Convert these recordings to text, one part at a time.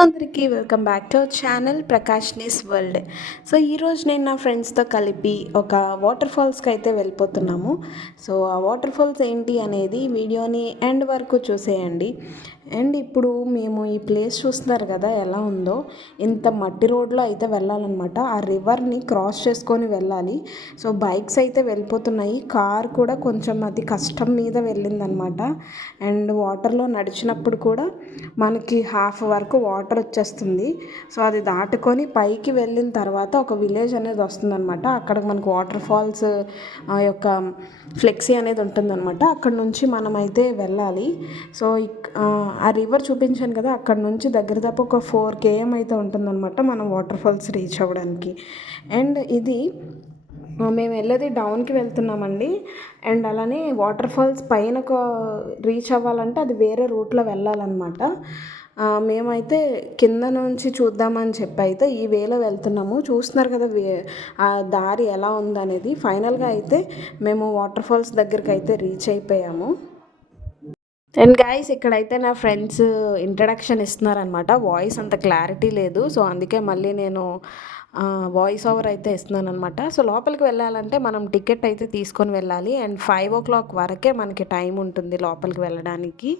అందరికీ welcome back to our channel Prakashnis world. So ఈరోజు నేను నా ఫ్రెండ్స్తో కలిపి ఒక వాటర్ ఫాల్స్కి అయితే వెళ్ళిపోతున్నాము. సో ఆ వాటర్ ఫాల్స్ ఏంటి అనేది వీడియోని ఎండ్ వరకు చూసేయండి. అండ్ ఇప్పుడు మేము ఈ ప్లేస్ చూస్తున్నారు కదా ఎలా ఉందో, ఇంత మట్టి రోడ్లో అయితే వెళ్ళాలన్నమాట. ఆ రివర్ని క్రాస్ చేసుకొని వెళ్ళాలి. సో బైక్స్ అయితే వెళ్ళిపోతున్నాయి, కార్ కూడా కొంచెం అది కష్టం మీద వెళ్ళిందనమాట. అండ్ వాటర్లో నడిచినప్పుడు కూడా మనకి హాఫ్ వరకు వాటర్ వచ్చేస్తుంది. సో అది దాటుకొని పైకి వెళ్ళిన తర్వాత ఒక విలేజ్ అనేది వస్తుందన్నమాట. అక్కడ మనకు వాటర్ ఫాల్స్ యొక్క ఫ్లెక్సీ అనేది ఉంటుందన్నమాట. అక్కడ నుంచి మనమైతే వెళ్ళాలి. సో ఆ రివర్ చూపించాను కదా, అక్కడ నుంచి దగ్గర దాపు ఒక 4 km అయితే ఉంటుందన్నమాట మనం వాటర్ ఫాల్స్ రీచ్ అవ్వడానికి. అండ్ ఇది మేము వెళ్ళేది డౌన్కి వెళ్తున్నామండి. అండ్ అలానే వాటర్ ఫాల్స్ పైన రీచ్ అవ్వాలంటే అది వేరే రూట్లో వెళ్ళాలన్నమాట. మేమైతే కింద నుంచి చూద్దామని చెప్పి అయితే ఈ వేలో వెళ్తున్నాము. చూస్తున్నారు కదా ఆ దారి ఎలా ఉందనేది. ఫైనల్గా అయితే మేము వాటర్ ఫాల్స్ దగ్గరికి అయితే రీచ్ అయిపోయాము. అండ్ గైస్ ఇక్కడైతే నా ఫ్రెండ్స్ ఇంట్రడక్షన్ ఇస్తున్నారనమాట. వాయిస్ అంత క్లారిటీ లేదు, సో అందుకే మళ్ళీ నేను వాయిస్ ఓవర్ అయితే ఇస్తున్నాను అనమాట. సో లోపలికి వెళ్ళాలంటే మనం టికెట్ అయితే తీసుకొని వెళ్ళాలి. అండ్ 5 o'clock వరకే మనకి టైం ఉంటుంది లోపలికి వెళ్ళడానికి.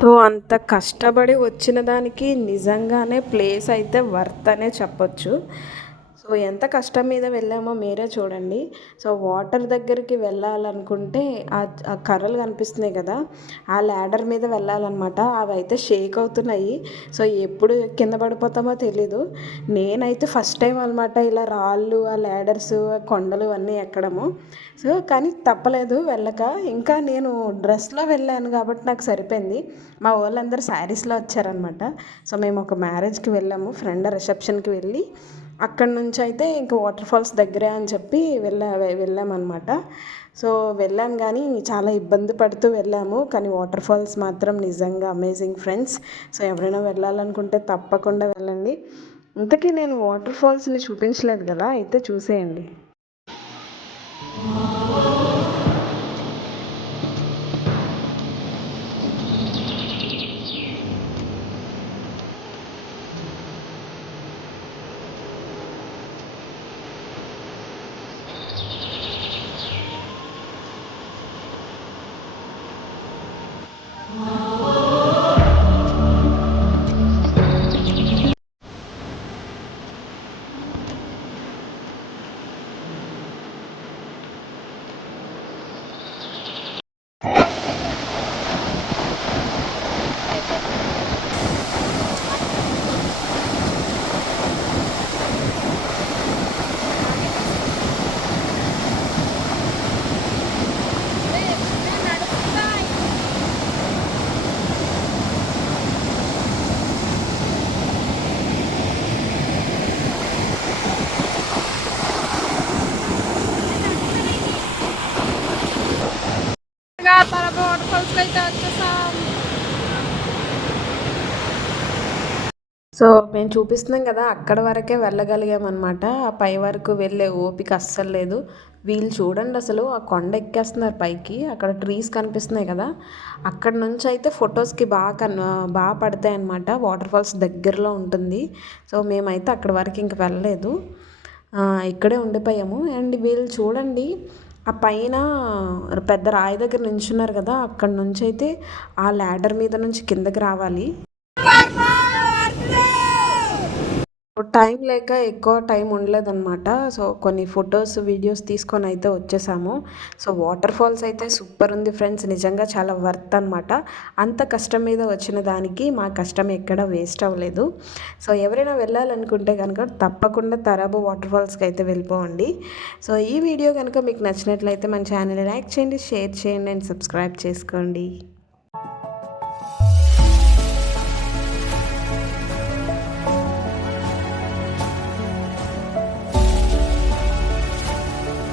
సో అంత కష్టపడి వచ్చిన దానికి నిజంగానే ప్లేస్ అయితే వర్త్ అనే చెప్పొచ్చు. సో ఎంత కష్టం మీద వెళ్ళామో మీరే చూడండి. సో వాటర్ దగ్గరికి వెళ్ళాలనుకుంటే ఆ కర్రలు కనిపిస్తున్నాయి కదా, ఆ ల్యాడర్ మీద వెళ్ళాలన్నమాట. అవి అయితే షేక్ అవుతున్నాయి. సో ఎప్పుడు కింద పడిపోతామో తెలీదు. నేనైతే ఫస్ట్ టైం అనమాట ఇలా రాళ్ళు, ఆ ల్యాడర్స్, కొండలు అన్నీ ఎక్కడము. సో కానీ తప్పలేదు వెళ్ళక. ఇంకా నేను డ్రెస్లో వెళ్ళాను కాబట్టి నాకు సరిపోయింది. మా వాళ్ళందరూ శారీస్లో వచ్చారనమాట. సో మేము ఒక మ్యారేజ్కి వెళ్ళాము, ఫ్రెండ్ రిసెప్షన్కి వెళ్ళి అక్కడ నుంచి అయితే ఇంకా వాటర్ ఫాల్స్ దగ్గరే అని చెప్పి వెళ్ళామన్నమాట. సో వెళ్ళాము కానీ చాలా ఇబ్బంది పడుతూ వెళ్ళాము. కానీ వాటర్ ఫాల్స్ మాత్రం నిజంగా అమేజింగ్ ఫ్రెండ్స్. సో ఎవరైనా వెళ్ళాలనుకుంటే తప్పకుండా వెళ్ళండి. ఇంతకీ నేను వాటర్ ఫాల్స్ని చూపించలేదు కదా, అయితే చూసేయండి. సో మేము చూపిస్తున్నాం కదా, అక్కడ వరకే వెళ్ళగలిగామన్నమాట. ఆ పై వరకు వెళ్ళే ఓపిక అస్సలు లేదు. వీళ్ళు చూడండి అసలు ఆ కొండ ఎక్కేస్తున్నారు పైకి. అక్కడ ట్రీస్ కనిపిస్తున్నాయి కదా, అక్కడ నుంచి అయితే ఫొటోస్కి బాగా పడతాయి అన్నమాట. వాటర్ ఫాల్స్ దగ్గరలో ఉంటుంది. సో మేమైతే అక్కడ వరకు ఇంక వెళ్ళలేదు, ఇక్కడే ఉండిపోయాము. అండ్ వీళ్ళు చూడండి ఆ పైన పెద్ద రాయి దగ్గర నించున్నారు కదా, అక్కడ నుంచి అయితే ఆ ల్యాడర్ మీద నుంచి కిందకి రావాలి. టైం లేక ఎక్కువ టైం ఉండలేదన్నమాట. సో కొన్ని ఫొటోస్, వీడియోస్ తీసుకొని అయితే వచ్చేసాము. సో వాటర్ ఫాల్స్ అయితే సూపర్ ఉంది ఫ్రెండ్స్, నిజంగా చాలా వర్త్ అనమాట. అంత కష్టం మీద వచ్చిన దానికి మా కష్టం ఎక్కడ వేస్ట్ అవ్వలేదు. సో ఎవరైనా వెళ్ళాలనుకుంటే కనుక తప్పకుండా తరాబు వాటర్ ఫాల్స్కి అయితే వెళ్ళిపోండి. సో ఈ వీడియో కనుక మీకు నచ్చినట్లయితే మన ఛానల్ లైక్ చేయండి, షేర్ చేయండి అండ్ సబ్స్క్రైబ్ చేసుకోండి.